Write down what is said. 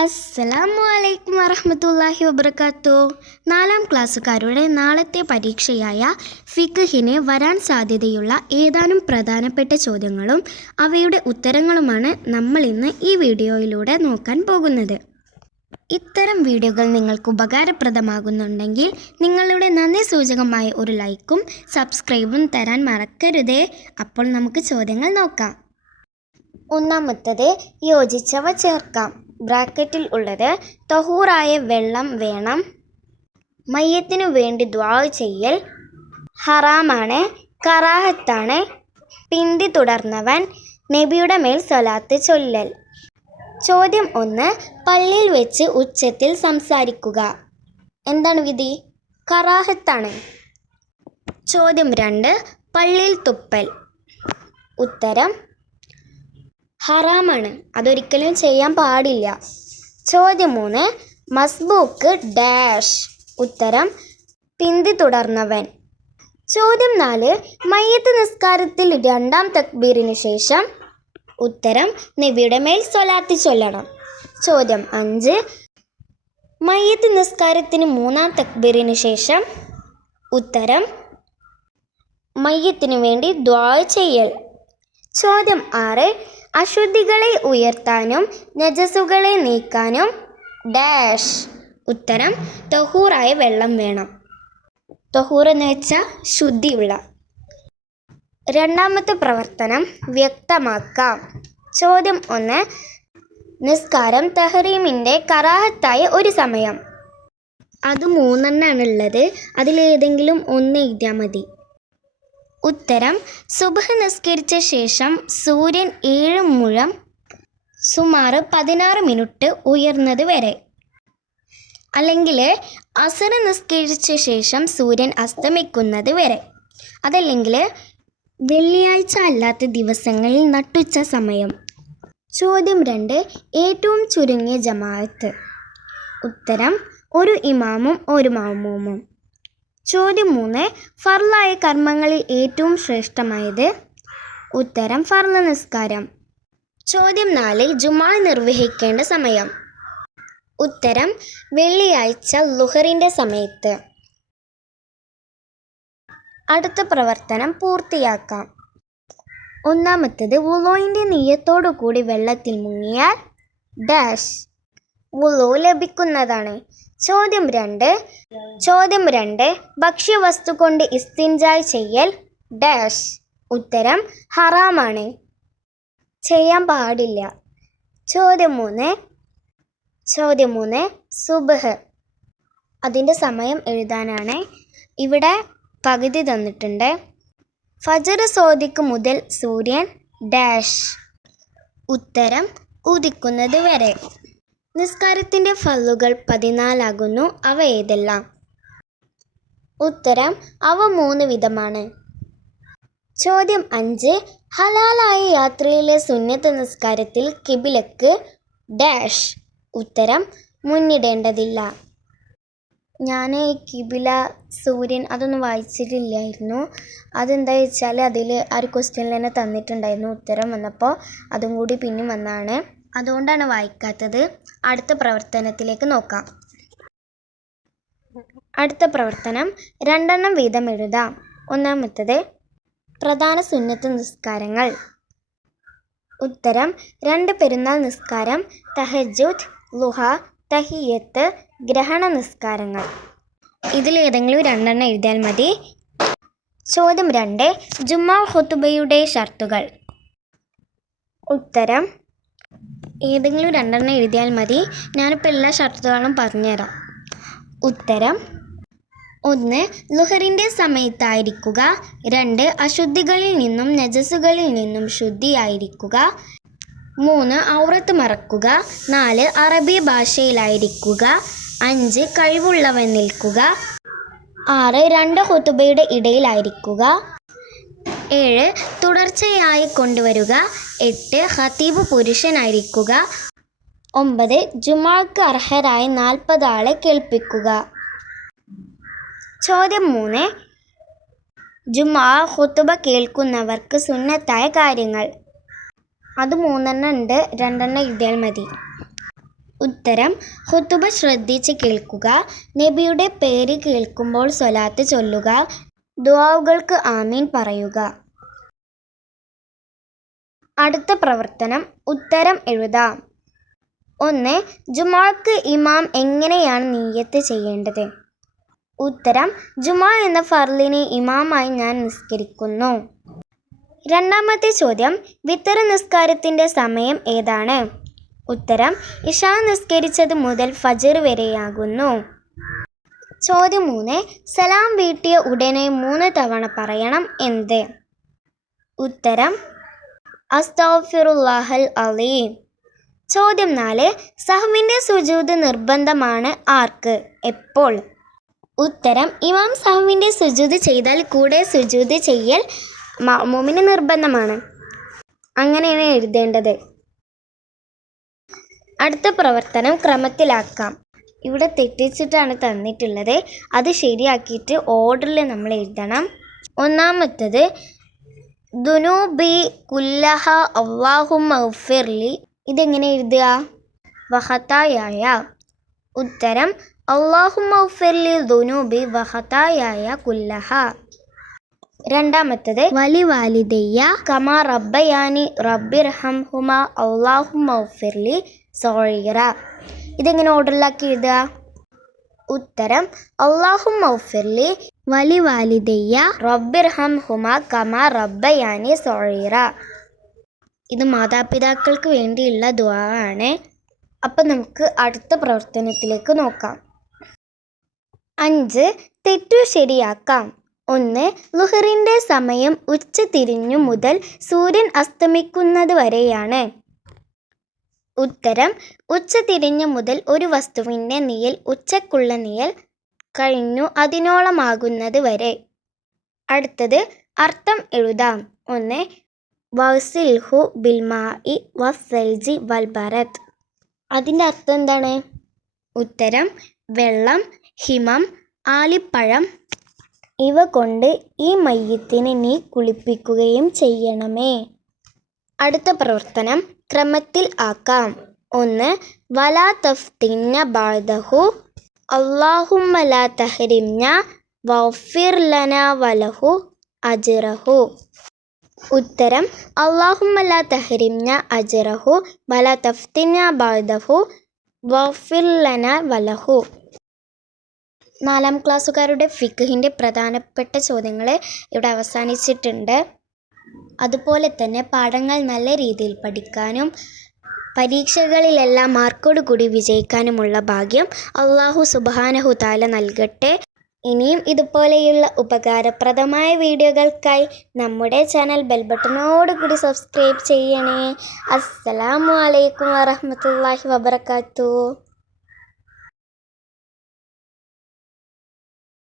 അസ്സലാമു അലൈക്കും വറഹ്മത്തുള്ളാഹി വബർക്കാത്തു നാലാം ക്ലാസ്സുകാരുടെ നാളത്തെ പരീക്ഷയായ ഫിഖ്ഹിന് വരാൻ സാധ്യതയുള്ള ഏതാനും പ്രധാനപ്പെട്ട ചോദ്യങ്ങളും അവയുടെ ഉത്തരങ്ങളുമാണ് നമ്മൾ ഇന്ന് ഈ വീഡിയോയിലൂടെ നോക്കാൻ പോകുന്നത്. ഇത്തരം വീഡിയോകൾ നിങ്ങൾക്ക് ഉപകാരപ്രദമാകുന്നുണ്ടെങ്കിൽ നിങ്ങളുടെ നന്ദി സൂചകമായ ഒരു ലൈക്കും സബ്സ്ക്രൈബും തരാൻ മറക്കരുതേ. അപ്പോൾ നമുക്ക് ചോദ്യങ്ങൾ നോക്കാം. ഒന്നാമത്തത് യോജിച്ചവ ചേർക്കാം. ബ്രാക്കറ്റിൽ ഉള്ളത് തഹൂറായ വെള്ളം വേണം. മയ്യത്തിനു വേണ്ടി ദ്വാ ചെയ്യൽ ഹറാമാണ്. കറാഹത്താണ്. പിന്തി തുടർന്നവൻ നബിയുടെ മേൽ സ്വലാത്ത് ചൊല്ലൽ. ചോദ്യം ഒന്ന് പള്ളിയിൽ വെച്ച് ഉച്ചത്തിൽ സംസാരിക്കുക. എന്താണ് വിധി? കറാഹത്താണ്. ചോദ്യം രണ്ട് പള്ളിയിൽ തുപ്പൽ. ഉത്തരം ഹറാമാണ്. അതൊരിക്കലും ചെയ്യാൻ പാടില്ല. ചോദ്യം മൂന്ന് മസ്ബൂക്ക് ഡാഷ്. ഉത്തരം പിന്തി തുടർന്നവൻ. ചോദ്യം നാല് മയ്യത്ത് നിസ്കാരത്തിൽ രണ്ടാം തക്ബീറിന് ശേഷം. ഉത്തരം നബിയുടെ മേൽ സ്വലാത്തി ചൊല്ലണം. ചോദ്യം അഞ്ച് മയ്യത്ത് നിസ്കാരത്തിന് മൂന്നാം തക്ബീറിന് ശേഷം. ഉത്തരം മയ്യത്തിനു വേണ്ടി ദ്വാ ചെയ്യൽ. ചോദ്യം ആറ്. അശുദ്ധികളെ ഉയർത്താനും നജസുകളെ നീക്കാനും ഡാഷ്. ഉത്തരം തൊഹൂറായ വെള്ളം വേണം. തൊഹൂർ എന്ന് വെച്ചാൽ ശുദ്ധിയുള്ള. രണ്ടാമത്തെ പ്രവർത്തനം വ്യക്തമാക്കാം. ചോദ്യം ഒന്ന് നിസ്കാരം തഹ്റീമിന്റെ കറാഹത്തായ ഒരു സമയം. അത് മൂന്നെണ്ണാണുള്ളത്. അതിലേതെങ്കിലും ഒന്ന് എഴുതിയാൽ മതി. ഉത്തരം സുബഹ് നിസ്കരിച്ച ശേഷം സൂര്യൻ ഏഴ് മുഴം സുമാർ പതിനാറ് മിനിറ്റ് ഉയർന്നത് വരെ. അല്ലെങ്കിൽ അസർ നിസ്കരിച്ച ശേഷം സൂര്യൻ അസ്തമിക്കുന്നത് വരെ. അതല്ലെങ്കിൽ വെള്ളിയാഴ്ച അല്ലാത്ത ദിവസങ്ങളിൽ നട്ടുച്ച സമയം. ചോദ്യം രണ്ട് ഏറ്റവും ചുരുങ്ങിയ ജമാഅത്ത്. ഉത്തരം ഒരു ഇമാമും ഒരു മാമൂമും. ചോദ്യം മൂന്ന്. ഫർലായ കർമ്മങ്ങളിൽ ഏറ്റവും ശ്രേഷ്ഠമായത്? ഉത്തരം ഫർല നിസ്കാരം. ചോദ്യം നാല് ജുമാ നിർവഹിക്കേണ്ട സമയം. ഉത്തരം വെള്ളിയാഴ്ച ലുഹറിന്റെ സമയത്ത്. അടുത്ത പ്രവർത്തനം പൂർത്തിയാക്കാം. ഒന്നാമത്തേത് വുളോയിന്റെ നീയത്തോടു കൂടി വെള്ളത്തിൽ മുങ്ങിയാൽ ഡാഷ് വുളോ ലഭിക്കുന്നതാണ്. ചോദ്യം രണ്ട്. ചോദ്യം രണ്ട്. ഭക്ഷ്യവസ്തു കൊണ്ട് ഇസ്തിൻജായ് ചെയ്യൽ ഡാഷ്. ഉത്തരം ഹറാമാണ്. ചെയ്യാൻ പാടില്ല. ചോദ്യം മൂന്ന്. ചോദ്യം മൂന്ന് സുബഹ്. അതിന്റെ സമയം എഴുതാനാണ്. ഇവിടെ പകുതി തന്നിട്ടുണ്ട്. ഫജർ സോദിക്ക് മുതൽ സൂര്യൻ ഡാഷ്. ഉത്തരം ഉദിക്കുന്നത് വരെ. നിസ്കാരത്തിന്റെ ഫല്ലുകൾ പതിനാലാകുന്നു. അവ ഏതെല്ലാം? ഉത്തരം അവ മൂന്ന് വിധമാണ്. ചോദ്യം അഞ്ച്. ഹലാലായ യാത്രയിലെ സുന്നത്ത് നിസ്കാരത്തിൽ കിബിലക്ക് ഡാഷ്. ഉത്തരം മുന്നിടേണ്ടതില്ല. ഞാൻ കിബില സൂര്യൻ അതൊന്നും വായിച്ചിട്ടില്ലായിരുന്നു. അതെന്താ വെച്ചാൽ അതിൽ ആ ഒരു ക്വസ്റ്റ്യനിൽ തന്നെ തന്നിട്ടുണ്ടായിരുന്നു ഉത്തരം വന്നപ്പോൾ. അതും കൂടി പിന്നെ വന്നാണ്. അതുകൊണ്ടാണ് വായിക്കാത്തത്. അടുത്ത പ്രവർത്തനത്തിലേക്ക് നോക്കാം. അടുത്ത പ്രവർത്തനം. രണ്ടെണ്ണം വീതം എഴുതാം. ഒന്നാമത്തത് പ്രധാന സുന്നത്ത് നിസ്കാരങ്ങൾ. ഉത്തരം രണ്ട് പെരുന്നാൾ നിസ്കാരം തഹജുദ് ലുഹ തഹിയത്ത് ഗ്രഹണ നിസ്കാരങ്ങൾ. ഇതിലേതെങ്കിലും രണ്ടെണ്ണം എഴുതിയാൽ മതി. ചോദ്യം രണ്ട് ജുമാ ഹുത്തുബയുടെ ഷർത്തുകൾ. ഉത്തരം ഏതെങ്കിലും രണ്ടെണ്ണം എഴുതിയാൽ മതി. ഞാനിപ്പോൾ എല്ലാ ഷർട്ടുകളും പറഞ്ഞുതരാം. ഉത്തരം. ഒന്ന് ലുഹറിന്റെ സമയത്തായിരിക്കുക. രണ്ട് അശുദ്ധികളിൽ നിന്നും നജസുകളിൽ നിന്നും ശുദ്ധിയായിരിക്കുക. മൂന്ന് ഔറത്ത് മറക്കുക. നാല് അറബി ഭാഷയിലായിരിക്കുക. അഞ്ച് കഴിവുള്ളവൻ നിൽക്കുക. ആറ് രണ്ട് ഹുതുബയുടെ ഇടയിലായിരിക്കുക. ഏഴ് തുടർച്ചയായി കൊണ്ടുവരിക. എട്ട് ഹത്തീബ് പുരുഷനായിരിക്കുക. ഒമ്പത് ജുമാക്ക് അർഹരായ നാൽപ്പത് ആളെ കേൾപ്പിക്കുക. ചോദ്യം മൂന്ന് ജുമാ ഹുത്തുബ കേൾക്കുന്നവർക്ക് സുന്നത്തായ കാര്യങ്ങൾ. അത് മൂന്നെണ്ണം ഉണ്ട് രണ്ടെണ്ണം എഴുതിയാൽ മതി. ഉത്തരം ഹുത്തുബ ശ്രദ്ധിച്ച് കേൾക്കുക നബിയുടെ പേര് കേൾക്കുമ്പോൾ സ്വലാത്ത് ചൊല്ലുക ദുവാവുകൾക്ക് ആമീൻ പറയുക. അടുത്ത പ്രവർത്തനം ഉത്തരം എഴുതാം. ഒന്ന് ജുമാക്ക് ഇമാം എങ്ങനെയാണ് നീയത്ത് ചെയ്യേണ്ടത്? ഉത്തരം ജുമാ എന്ന ഫർലിനെ ഇമാമായി ഞാൻ നിസ്കരിക്കുന്നു. രണ്ടാമത്തെ ചോദ്യം വിത്തർ നിസ്കാരത്തിന്റെ സമയം ഏതാണ്? ഉത്തരം ഇഷ നിസ്കരിച്ചത് മുതൽ ഫജർ വരെയാകുന്നു. ചോദ്യം മൂന്ന് സലാം വീട്ടിയ ഉടനെ മൂന്ന് തവണ പറയണം എന്ത്? ഉത്തരം അസ്തൗഫിറുല്ലാഹൽ അലീം. ചോദ്യം നാല് സഹുവിന്റെ സുജൂദ് നിർബന്ധമാണ് ആർക്ക്? എപ്പോൾ? ഉത്തരം ഇമാം സഹുവിന്റെ സുജൂദ് ചെയ്താൽ കൂടെ സുജൂദ് ചെയ്യൽ മഅമൂമിന് നിർബന്ധമാണ്. അങ്ങനെയാണ് എഴുതേണ്ടത്. അടുത്ത പ്രവർത്തനം ക്രമത്തിലാക്കാം. ഇവിടെ തെറ്റിച്ചിട്ടാണ് തന്നിട്ടുള്ളത്. അത് ശരിയാക്കിയിട്ട് ഓർഡറിൽ നമ്മൾ എഴുതണം. ഒന്നാമത്തത് ദുനൂബി കുല്ലഹ അള്ളാഹു മൗഫിർലി ഇതെങ്ങനെ എഴുതുക? വഹത്തായായ ഉത്തരം അള്ളാഹു മൗഫിർലി ദുനൂബി വഹത്തായായ കുല്ലഹ. രണ്ടാമത്തത് വലി വാലിദയ്യ കമാ റബ്ബയാനി റബ്ബിർഹം ഹുമ അള്ളാഹു മൗഫിർലി സോഴീറ ഇതെങ്ങനെ ഓർഡറിലാക്കി എഴുതുക? ഉത്തരം അള്ളാഹു മൗഫിർലി വലി വാലിദയ്യ റബ്ബിർഹം ഹുമ കമ റബ്ബയാനി സോഴീറ ഇത് മാതാപിതാക്കൾക്ക് വേണ്ടിയുള്ള ദുആ അപ്പം നമുക്ക് അടുത്ത പ്രവർത്തനത്തിലേക്ക് നോക്കാം. അഞ്ച് തെറ്റു ശരിയാക്കാം. ഒന്ന് ലുഹറിന്റെ സമയം ഉച്ച തിരിഞ്ഞു മുതൽ സൂര്യൻ അസ്തമിക്കുന്നത് വരെയാണ് ഉത്തരം ഉച്ച തിരിഞ്ഞു മുതൽ ഒരു വസ്തുവിന്റെ നിയൽ ഉച്ചക്കുള്ള നിയൽ കഴിഞ്ഞു അതിനോളമാകുന്നത് വരെ. അടുത്തത് അർത്ഥം എഴുതാം. ഒന്ന് വസിൽഹു ബിൽമായി വസൽജി വൽഭരത് അതിന്റെ അർത്ഥം എന്താണ്? ഉത്തരം വെള്ളം ഹിമം ആലിപ്പഴം ഇവ കൊണ്ട് ഈ മയ്യത്തിനെ നീ കുളിപ്പിക്കുകയും ചെയ്യണമേ. അടുത്ത പ്രവർത്തനം ക്രമത്തിൽ ആക്കാം. ഒന്ന് വലാ തഫ്തിന്ന ബാദഹു അള്ളാഹുമ്മ ലാ തഹരിംന ലന വലഹു അജിറഹു. ഉത്തരം അള്ളാഹുമ്മ ലാ തഹരിംന വല വലാ തഫ്തിന്ന ബാദഹു വഫിർ ലന വലഹു. നാലാം ക്ലാസ്സുകാരുടെ ഫിഖിന്റെ പ്രധാനപ്പെട്ട ചോദ്യങ്ങൾ ഇവിടെ അവസാനിച്ചിട്ടുണ്ട്. അതുപോലെ തന്നെ പാഠങ്ങൾ നല്ല രീതിയിൽ പഠിക്കാനും പരീക്ഷകളിലെല്ലാം മാർക്കോട് കൂടി വിജയിക്കാനുമുള്ള ഭാഗ്യം അള്ളാഹു സുബാനഹു താല നൽകട്ടെ. ഇനിയും ഇതുപോലെയുള്ള ഉപകാരപ്രദമായ വീഡിയോകൾക്കായി നമ്മുടെ ചാനൽ ബെൽബട്ടനോട് കൂടി സബ്സ്ക്രൈബ് ചെയ്യണേ. അസ്സലാമു അലൈക്കും വറഹമത്തല്ലാഹി വബർക്കാത്തു